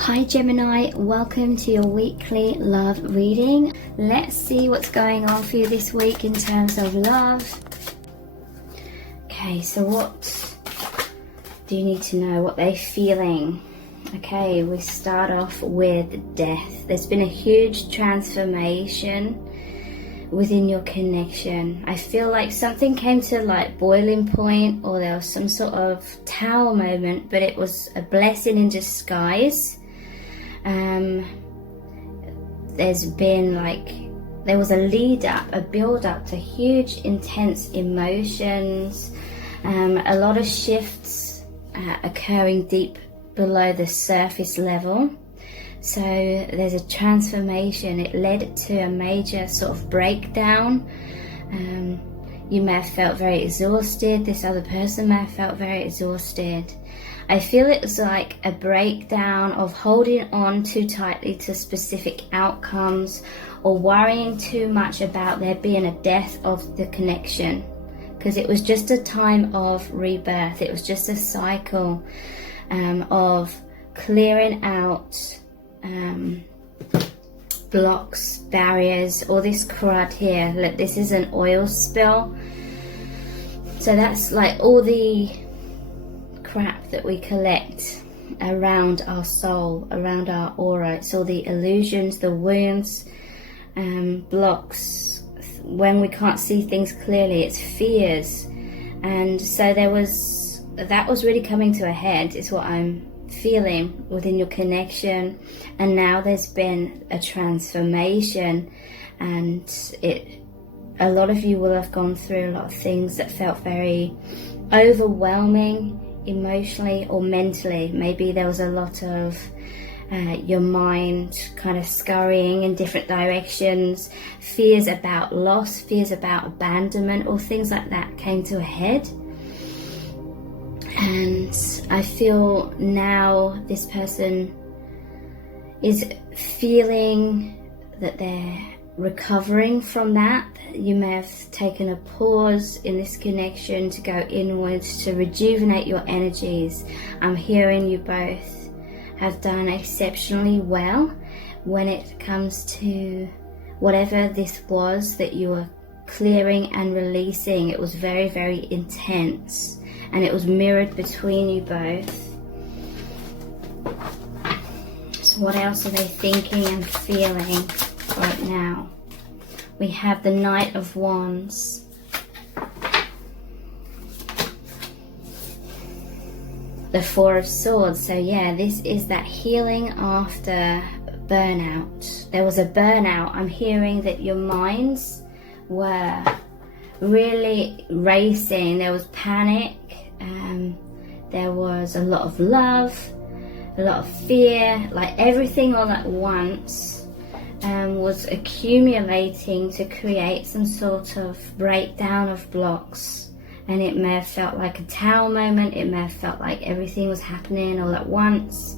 Hi Gemini, welcome to your weekly love reading. Let's see what's going on for you this week in terms of love. Okay, so what do you need to know? What they're feeling? Okay, we start off with death. There's been a huge transformation within your connection. I feel like something came to like boiling point, or there was some sort of tower moment, but it was a blessing in disguise. There was a lead up, a build up to huge intense emotions, a lot of shifts occurring deep below the surface level. So there's a transformation. It led to a major sort of breakdown. You may have felt very exhausted. This other person may have felt very exhausted. I feel it was like a breakdown of holding on too tightly to specific outcomes, or worrying too much about there being a death of the connection, because it was just a time of rebirth. It was just a cycle of clearing out blocks, barriers, all this crud here. Look, this is an oil spill. So that's like all the crap that we collect around our soul, around our aura. It's all the illusions, the wounds, blocks, when we can't see things clearly. It's fears. And so that was really coming to a head, is what I'm feeling within your connection. And now there's been a transformation, and a lot of you will have gone through a lot of things that felt very overwhelming emotionally or mentally. Maybe there was a lot of your mind kind of scurrying in different directions. Fears about loss, fears about abandonment, or things like that came to a head. And I feel now this person is feeling that they're recovering from that. You may have taken a pause in this connection to go inwards, to rejuvenate your energies. I'm hearing you both have done exceptionally well when it comes to whatever this was that you were clearing and releasing. It was very, very intense, and it was mirrored between you both. So what else are they thinking and feeling right now? We have the Knight of Wands. The Four of Swords. So yeah, this is that healing after burnout. There was a burnout. I'm hearing that your minds were really racing. There was panic. There was a lot of love, a lot of fear, like everything all at once was accumulating to create some sort of breakdown of blocks. And it may have felt like a tower moment. It may have felt like everything was happening all at once.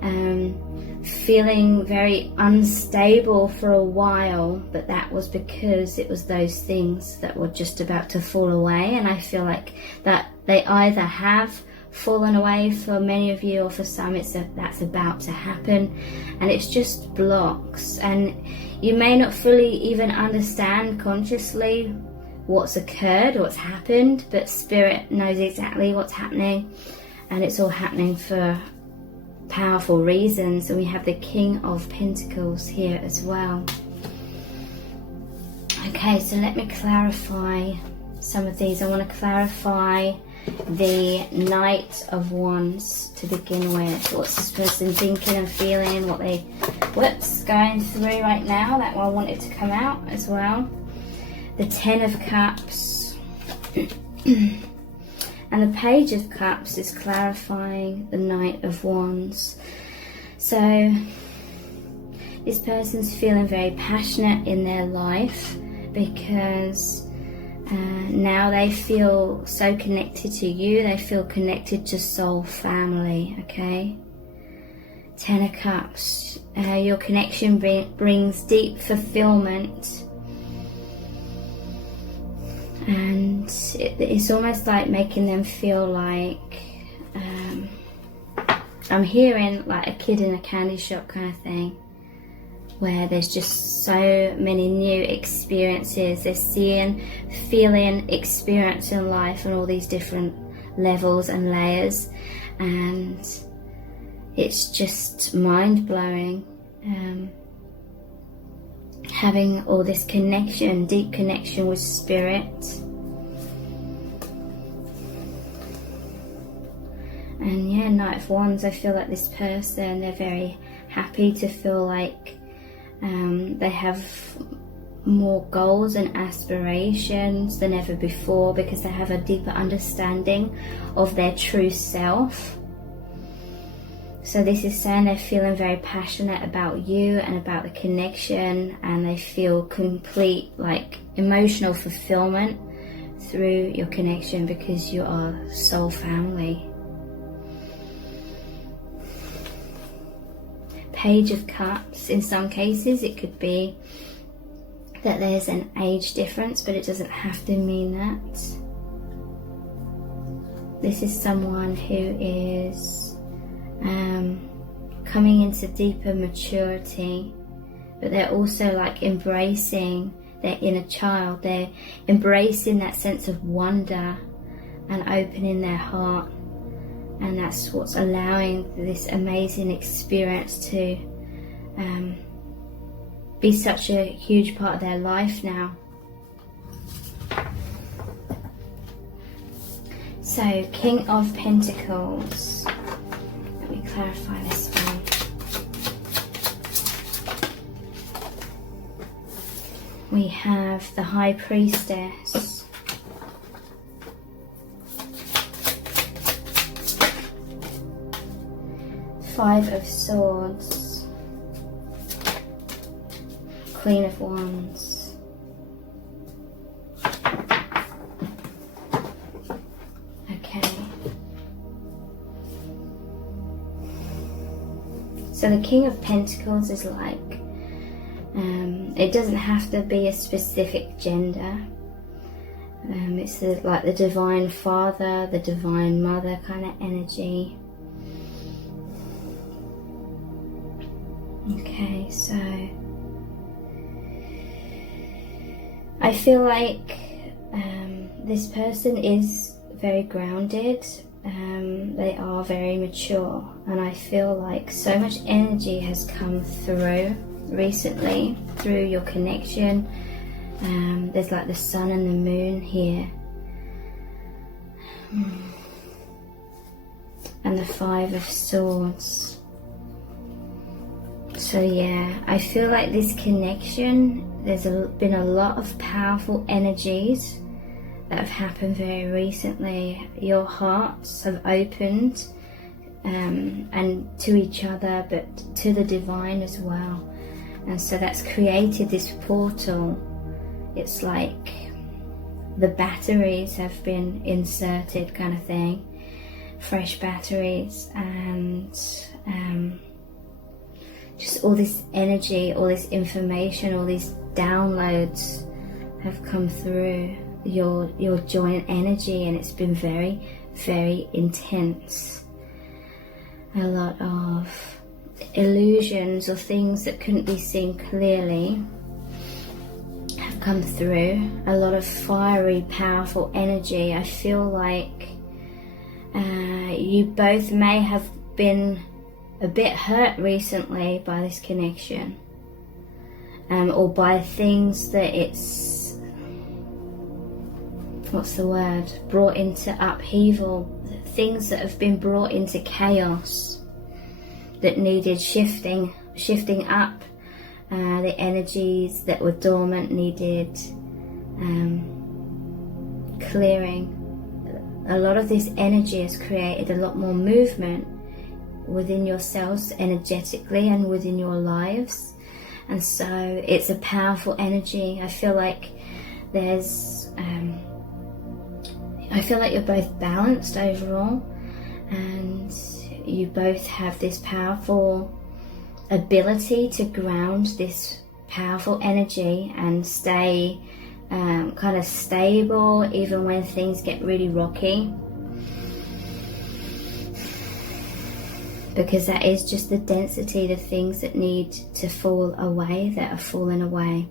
Feeling very unstable for a while, but that was because it was those things that were just about to fall away. And I feel like that they either have fallen away for many of you, or for some that's about to happen, and it's just blocks. And you may not fully even understand consciously what's occurred, what's happened, but Spirit knows exactly what's happening, and it's all happening for powerful reasons. And we have the King of Pentacles here as well. Okay, so let me clarify some of these. I want to clarify the Knight of Wands to begin with. What's this person thinking and feeling, what's going through right now? That one wanted to come out as well. The Ten of Cups and the Page of Cups is clarifying the Knight of Wands. So this person's feeling very passionate in their life, because now they feel so connected to you. They feel connected to soul family. Okay, Ten of Cups. Your connection brings deep fulfillment, and it's almost like making them feel like I'm hearing like a kid in a candy shop kind of thing, where there's just so many new experiences. They're seeing, feeling, experiencing life on all these different levels and layers, and it's just mind-blowing. Having all this connection, deep connection with spirit. And yeah, Knight of Wands, I feel like this person, they're very happy to feel like they have more goals and aspirations than ever before, because they have a deeper understanding of their true self. So this is saying they're feeling very passionate about you and about the connection, and they feel complete like emotional fulfillment through your connection, because you are soul family. Page of Cups, in some cases it could be that there's an age difference, but it doesn't have to mean that. This is someone who is coming into deeper maturity, but they're also like embracing their inner child. They're embracing that sense of wonder and opening their heart, and that's what's allowing this amazing experience to be such a huge part of their life now. So, King of Pentacles. Let me clarify this one. We have the High Priestess. Five of Swords. Queen of Wands. Okay. So the King of Pentacles is like, it doesn't have to be a specific gender. It's like the Divine Father, the Divine Mother kind of energy. Okay, so I feel like this person is very grounded. They are very mature, and I feel like so much energy has come through recently through your connection. There's like the sun and the moon here, and the Five of Swords. So yeah, I feel like this connection, there's been a lot of powerful energies that have happened very recently. Your hearts have opened, and to each other, but to the divine as well. And so that's created this portal. It's like the batteries have been inserted kind of thing, fresh batteries, and just all this energy, all this information, all these downloads have come through your joint energy, and it's been very, very intense. A lot of illusions or things that couldn't be seen clearly have come through. A lot of fiery, powerful energy. I feel like you both may have been a bit hurt recently by this connection, or by things that it's, what's the word, brought into upheaval, things that have been brought into chaos that needed shifting up. The energies that were dormant needed clearing. A lot of this energy has created a lot more movement within yourselves energetically and within your lives, and so it's a powerful energy. I feel like there's I feel like you're both balanced overall, and you both have this powerful ability to ground this powerful energy and stay kind of stable even when things get really rocky. because that is just the density, the things that need to fall away, that are falling away.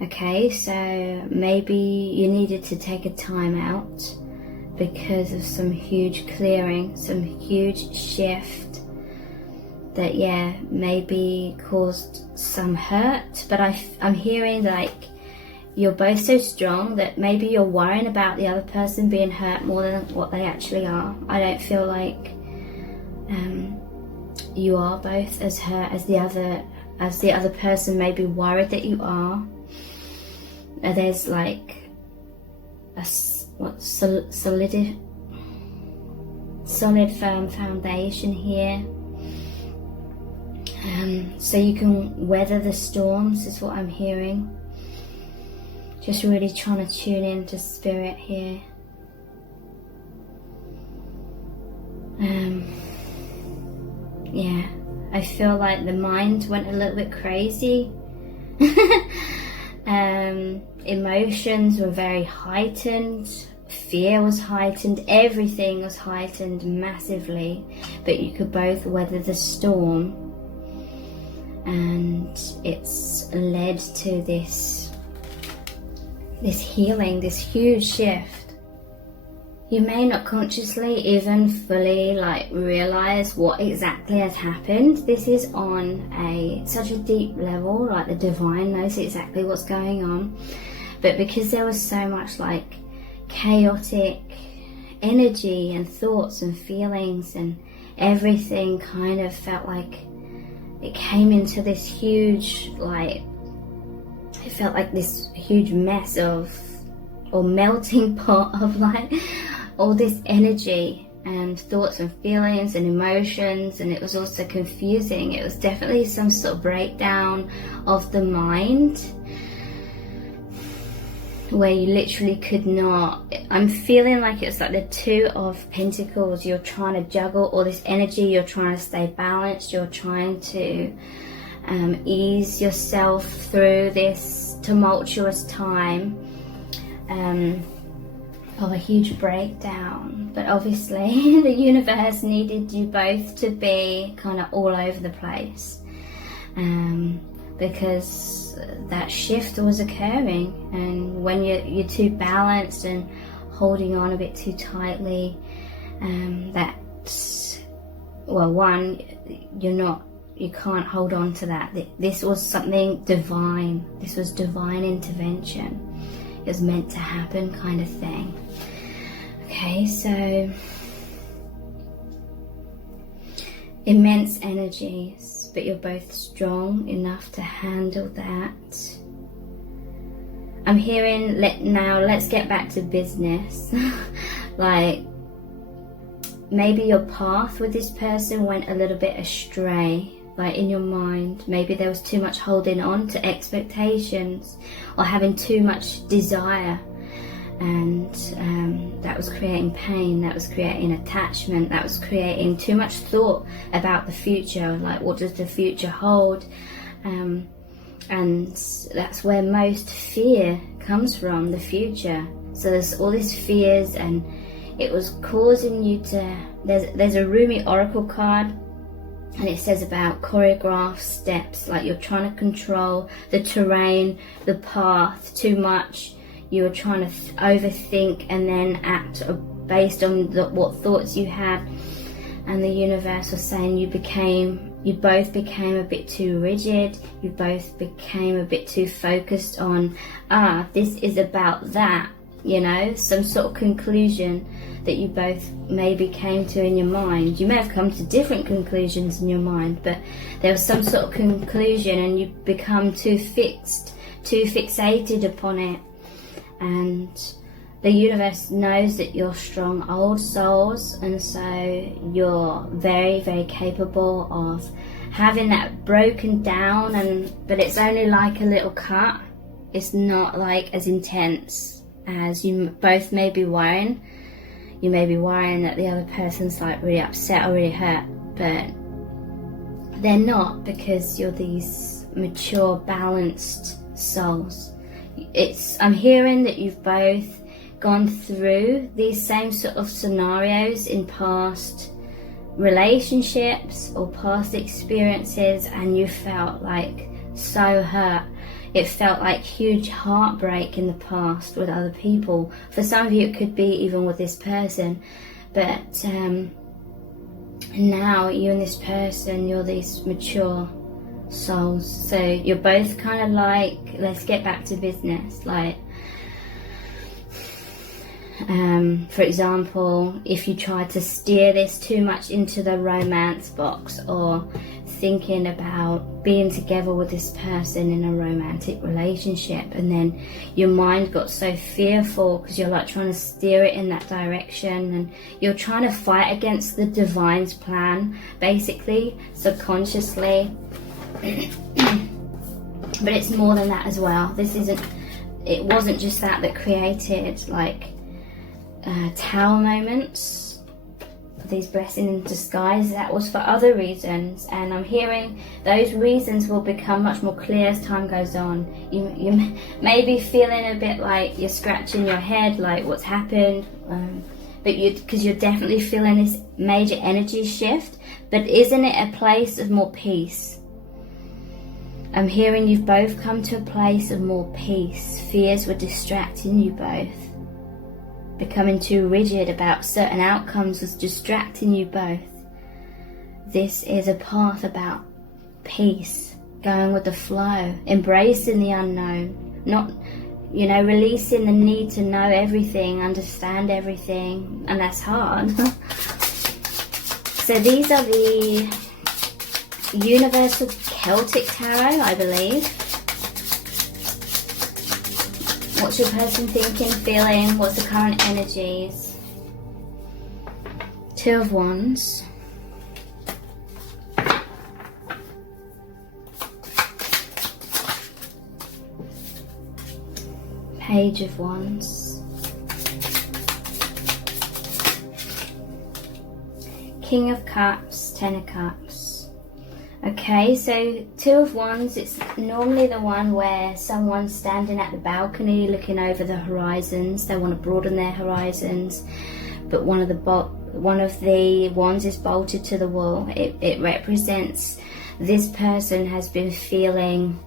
Okay, so maybe you needed to take a time out because of some huge clearing, some huge shift that, yeah, maybe caused some hurt. But I'm hearing like you're both so strong that maybe you're worrying about the other person being hurt more than what they actually are. I don't feel like you are both as hurt as the other person may be worried that you are. There's like a solid firm foundation here, so you can weather the storms is what I'm hearing. Just really trying to tune into spirit here. Yeah, I feel like the mind went a little bit crazy. Emotions were very heightened, fear was heightened, everything was heightened massively, but you could both weather the storm, and it's led to this healing, this huge shift. You may not consciously even fully like realize what exactly has happened. This is on such a deep level, like the divine knows exactly what's going on. But because there was so much like chaotic energy and thoughts and feelings, and everything kind of felt like it came into this huge, like, it felt like this huge mess of, or melting pot of like all this energy and thoughts and feelings and emotions, and it was also confusing. It was definitely some sort of breakdown of the mind where you literally could not, I'm feeling like it's like the Two of Pentacles. You're trying to juggle all this energy, you're trying to stay balanced, you're trying to ease yourself through this tumultuous time of a huge breakdown. But obviously the universe needed you both to be kind of all over the place, because that shift was occurring, and when you're too balanced and holding on a bit too tightly, that's, well, one, you can't hold on to that. This was something divine. This was divine intervention. It was meant to happen, kind of thing. Okay, so immense energies, but you're both strong enough to handle that. I'm hearing, now let's get back to business. Like, maybe your path with this person went a little bit astray, like in your mind. Maybe there was too much holding on to expectations, or having too much desire, and that was creating pain, that was creating attachment, that was creating too much thought about the future, like what does the future hold, and that's where most fear comes from, the future. So there's all these fears, and it was causing you to, there's a Rumi oracle card, and it says about choreographed steps, like you're trying to control the terrain, the path too much. You were trying to overthink and then act based on what thoughts you had, and the universe was saying you both became a bit too rigid, you both became a bit too focused on, this is about that, you know, some sort of conclusion that you both maybe came to in your mind. You may have come to different conclusions in your mind, but there was some sort of conclusion, and you become too fixated upon it. And the universe knows that you're strong old souls, and so you're very, very capable of having that broken down, but it's only like a little cut. It's not like as intense as you both may be worrying. You may be worrying that the other person's like really upset or really hurt, but they're not, because you're these mature, balanced souls. I'm hearing that you've both gone through these same sort of scenarios in past relationships or past experiences, and you felt like so hurt. It felt like huge heartbreak in the past with other people. For some of you it could be even with this person, but now you and this person, you're these mature souls, so you're both kind of like, let's get back to business. Like for example, if you try to steer this too much into the romance box, or thinking about being together with this person in a romantic relationship, and then your mind got so fearful because you're like trying to steer it in that direction, and you're trying to fight against the divine's plan, basically, subconsciously. But it's more than that as well. It wasn't just that created like tower moments, these blessings in disguise. That was for other reasons, and I'm hearing those reasons will become much more clear as time goes on. You may be feeling a bit like you're scratching your head, like what's happened, but because you're definitely feeling this major energy shift. But isn't it a place of more peace? I'm hearing you've both come to a place of more peace. Fears were distracting you both. Becoming too rigid about certain outcomes was distracting you both. This is a path about peace, going with the flow, embracing the unknown, not, releasing the need to know everything, understand everything, and that's hard. So these are the Universal Celtic Tarot, I believe. What's your person thinking, feeling? What's the current energies? Two of Wands. Page of Wands. King of Cups, Ten of Cups. Okay, so Two of Wands, it's normally the one where someone's standing at the balcony looking over the horizons. They want to broaden their horizons, but one of the wands is bolted to the wall. It represents this person has been feeling,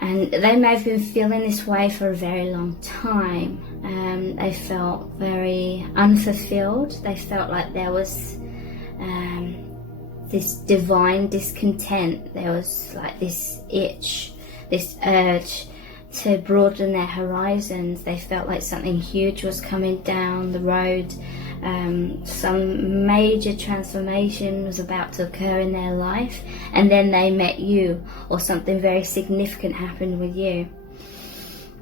and they may have been feeling this way for a very long time. They felt very unfulfilled. They felt like there was this divine discontent. There was like this itch, this urge to broaden their horizons. They felt like something huge was coming down the road. Some major transformation was about to occur in their life, and then they met you, or something very significant happened with you,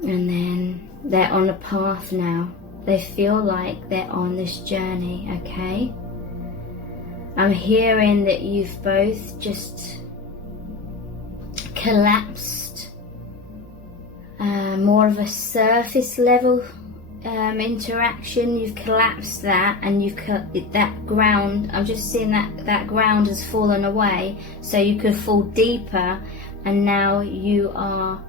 and then they're on a path now. They feel like they're on this journey, okay? I'm hearing that you've both just collapsed, more of a surface level interaction. You've collapsed that, and you've cut that ground. I'm just seeing that ground has fallen away, so you could fall deeper, and now you are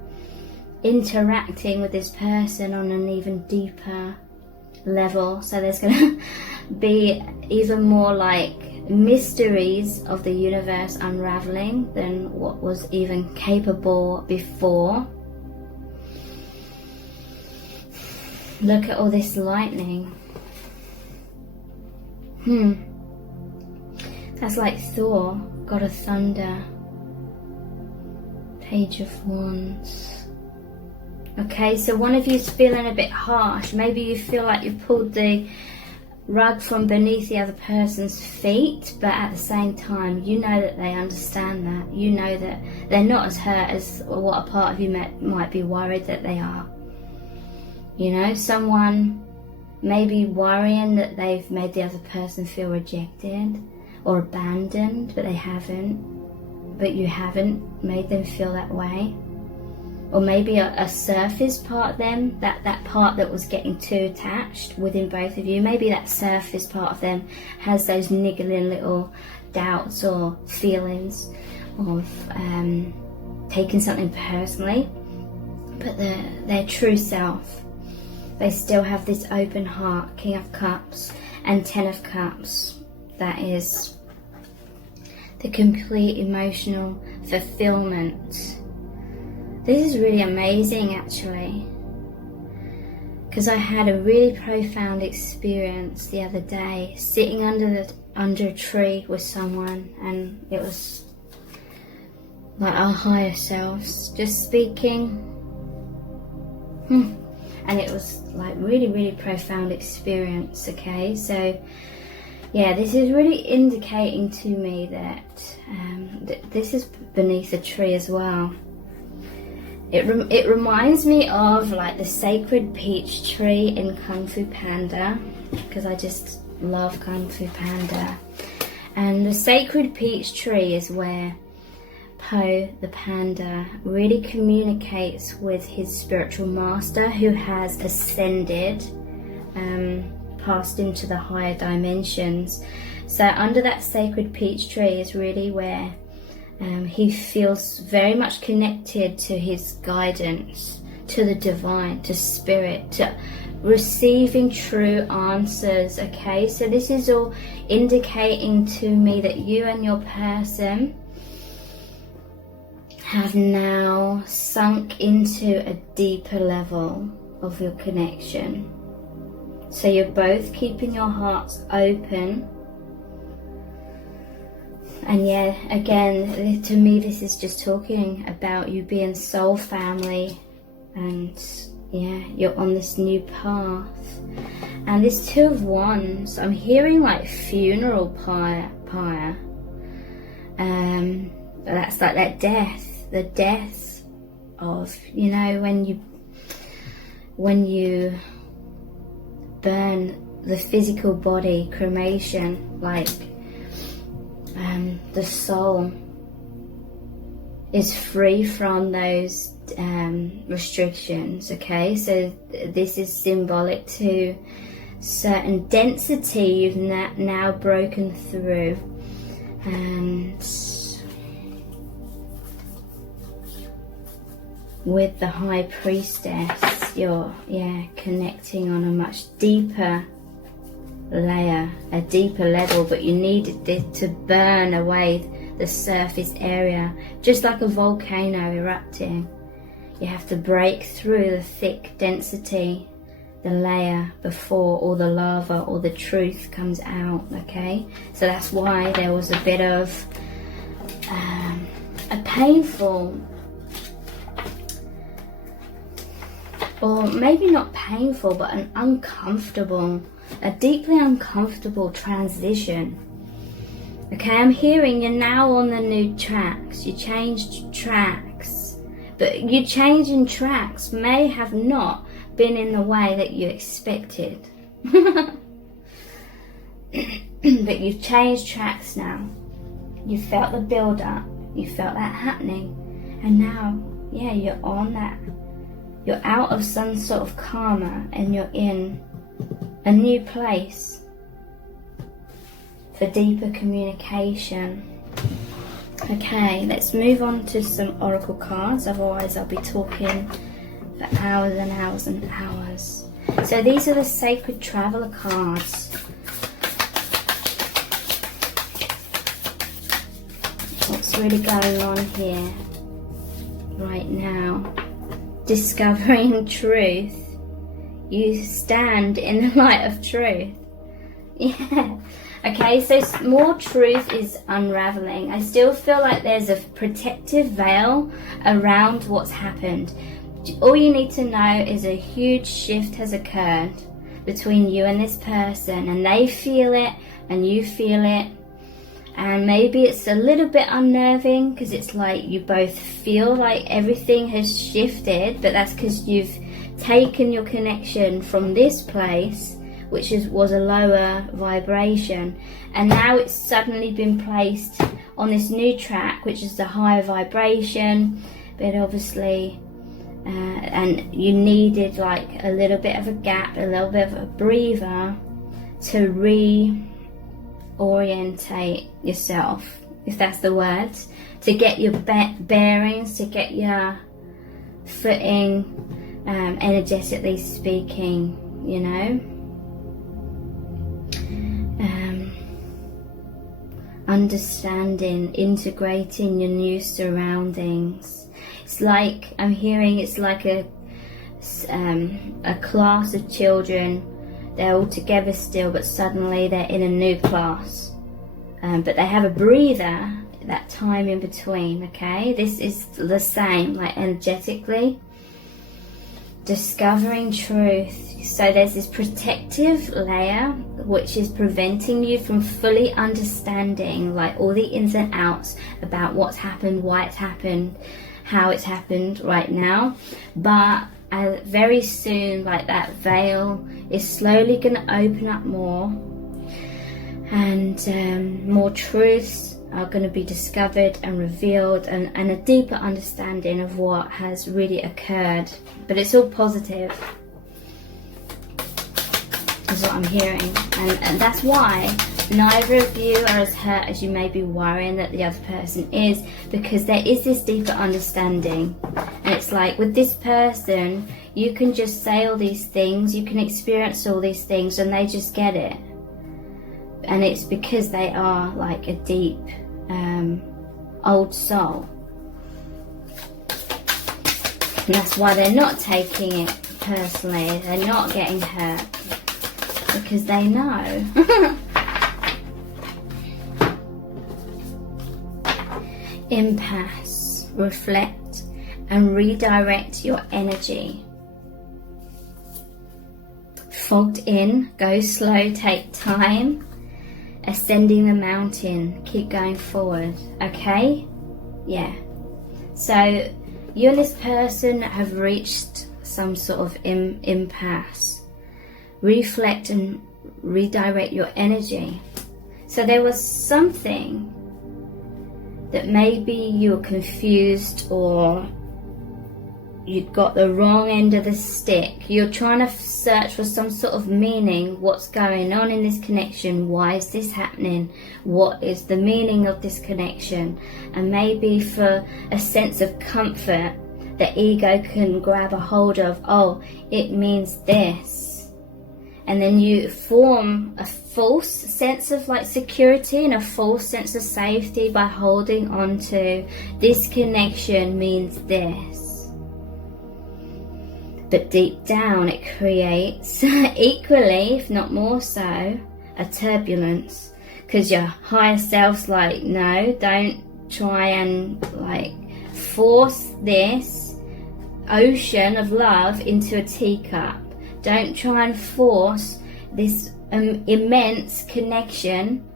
interacting with this person on an even deeper level. So there's going to be even more like mysteries of the universe unraveling than what was even capable before. Look at all this lightning. That's like Thor, god of thunder. Page of Wands. Okay, so one of you's feeling a bit harsh. Maybe you feel like you pulled the rug from beneath the other person's feet, but at the same time you know that they understand that. You know that they're not as hurt as what a part of you might be worried that they are. Someone may be worrying that they've made the other person feel rejected or abandoned, but they haven't. But you haven't made them feel that way. Or maybe a surface part of them, that part that was getting too attached within both of you, maybe that surface part of them has those niggling little doubts or feelings of taking something personally. But their true self, they still have this open heart. King of Cups and Ten of Cups. that is the complete emotional fulfillment. This is really amazing, actually, because I had a really profound experience the other day, sitting under a tree with someone, and it was like our higher selves just speaking. And it was like really profound experience. Okay, so yeah, this is really indicating to me that this is beneath a tree as well. It reminds me of like the sacred peach tree in Kung Fu Panda, because I just love Kung Fu Panda. And the sacred peach tree is where Po, the panda, really communicates with his spiritual master, who has ascended, passed into the higher dimensions. So under that sacred peach tree is really where he feels very much connected to his guidance, to the divine, to spirit, to receiving true answers. Okay, so this is all indicating to me that you and your person have now sunk into a deeper level of your connection. So you're both keeping your hearts open. And yeah, again, to me this is just talking about you being soul family, and yeah, you're on this new path. And this Two of Wands, I'm hearing like funeral pyre. That's like that death. The death of, you know, when you burn the physical body, cremation, like the soul is free from those restrictions. Okay, so this is symbolic to certain density you've now broken through, and with the High Priestess, you're connecting on a much deeper layer, a deeper level, but you needed it to burn away the surface area, just like a volcano erupting. You have to break through the thick density, the layer, before all the lava or the truth comes out. Okay, so that's why there was a bit of a painful, or maybe not painful, but an uncomfortable, a deeply uncomfortable transition. Okay, I'm hearing you're now on the new tracks. You changed tracks, but you changing tracks may have not been in the way that you expected. But you've changed tracks now. You felt the build up, you felt that happening, and now, yeah, you're on that. You're out of some sort of karma and you're in a new place for deeper communication. Okay, let's move on to some oracle cards, otherwise I'll be talking for hours and hours and hours. So these are the Sacred Traveler cards. What's really going on here right now? Discovering truth. You stand in the light of truth. Yeah. Okay, so more truth is unraveling. I still feel like there's a protective veil around what's happened. All you need to know is a huge shift has occurred between you and this person, and they feel it and you feel it. And maybe it's a little bit unnerving because it's like you both feel like everything has shifted, but that's because you've taken your connection from this place, which was a lower vibration, and now it's suddenly been placed on this new track, which is the higher vibration. But obviously, and you needed like a little bit of a gap, a little bit of a breather to reorientate yourself, if that's the word, to get your bearings, to get your footing, energetically speaking, you know. understanding, integrating your new surroundings. It's like, I'm hearing it's like a class of children. They're all together still, but suddenly they're in a new class. But they have a breather, that time in between, okay? This is the same, like energetically. Discovering truth. So there's this protective layer which is preventing you from fully understanding like all the ins and outs about what's happened, why it's happened, how it's happened right now. But very soon, like, that veil is slowly going to open up more, and more truths are going to be discovered and revealed, and a deeper understanding of what has really occurred. But it's all positive, is what I'm hearing, and that's why neither of you are as hurt as you may be worrying that the other person is, because there is this deeper understanding. And it's like with this person, you can just say all these things, you can experience all these things, and they just get it. And it's because they are like a deep old soul, and that's why they're not taking it personally, they're not getting hurt, because they know. Impasse. Reflect and redirect your energy. Fogged in, go slow, take time. Ascending the mountain, keep going forward, okay? Yeah. So you and this person have reached some sort of impasse. Reflect and redirect your energy. So there was something that maybe you were confused, or you got the wrong end of the stick. You're trying to search for some sort of meaning. What's going on in this connection? Why is this happening? What is the meaning of this connection? And maybe for a sense of comfort, the ego can grab a hold of, oh, it means this. And then you form a false sense of like security and a false sense of safety by holding on to this connection means this. But deep down it creates equally, if not more so, a turbulence, because your higher self's like, no, don't try and like force this ocean of love into a teacup. Don't try and force this immense connection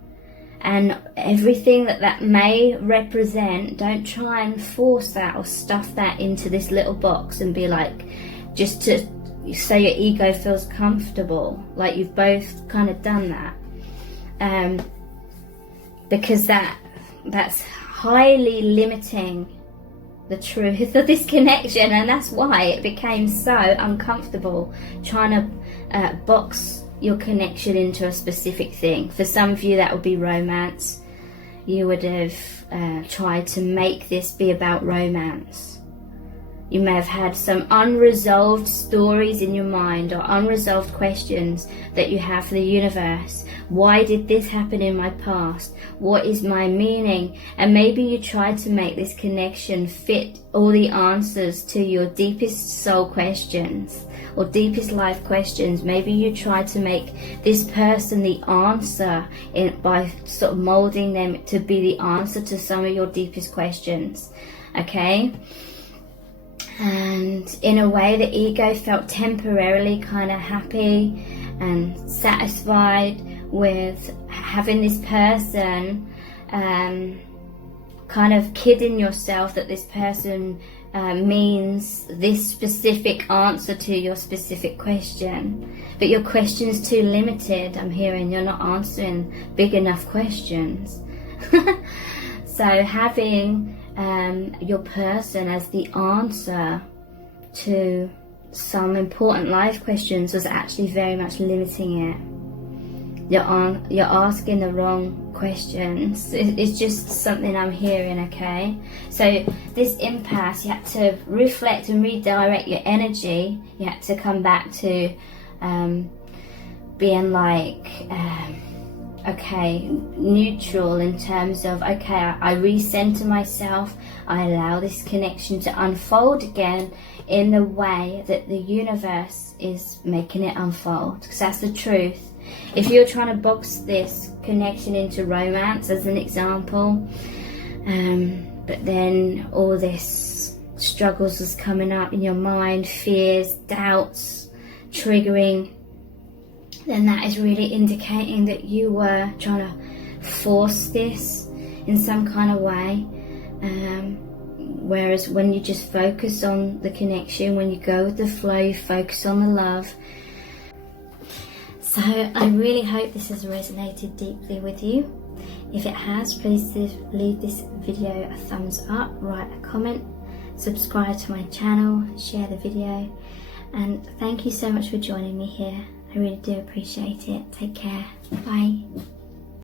and everything that may represent. Don't try and force that or stuff that into this little box and be like, just to so your ego feels comfortable, like you've both kind of done that, because that's highly limiting the truth of this connection, and that's why it became so uncomfortable trying to box your connection into a specific thing. For some of you that would be romance. You would have tried to make this be about romance. You may have had some unresolved stories in your mind, or unresolved questions that you have for the universe. Why did this happen in my past? What is my meaning? And maybe you tried to make this connection fit all the answers to your deepest soul questions or deepest life questions. Maybe you tried to make this person the answer by sort of molding them to be the answer to some of your deepest questions. Okay? And in a way, the ego felt temporarily kind of happy and satisfied with having this person, kind of kidding yourself that this person means this specific answer to your specific question. But your question's too limited. I'm hearing you're not answering big enough questions. So having your person as the answer to some important life questions was actually very much limiting it. You're asking the wrong questions. It's just something I'm hearing, okay? So this impasse, you had to reflect and redirect your energy. You had to come back to being like okay, neutral in terms of, okay, I recenter myself, I allow this connection to unfold again in the way that the universe is making it unfold, because that's the truth. If you're trying to box this connection into romance as an example, but then all this struggles is coming up in your mind, fears, doubts, triggering, then that is really indicating that you were trying to force this in some kind of way. Whereas when you just focus on the connection, when you go with the flow, you focus on the love. So I really hope this has resonated deeply with you. If it has, please leave this video a thumbs up, write a comment, subscribe to my channel, share the video, and thank you so much for joining me here. I really do appreciate it. Take care. Bye.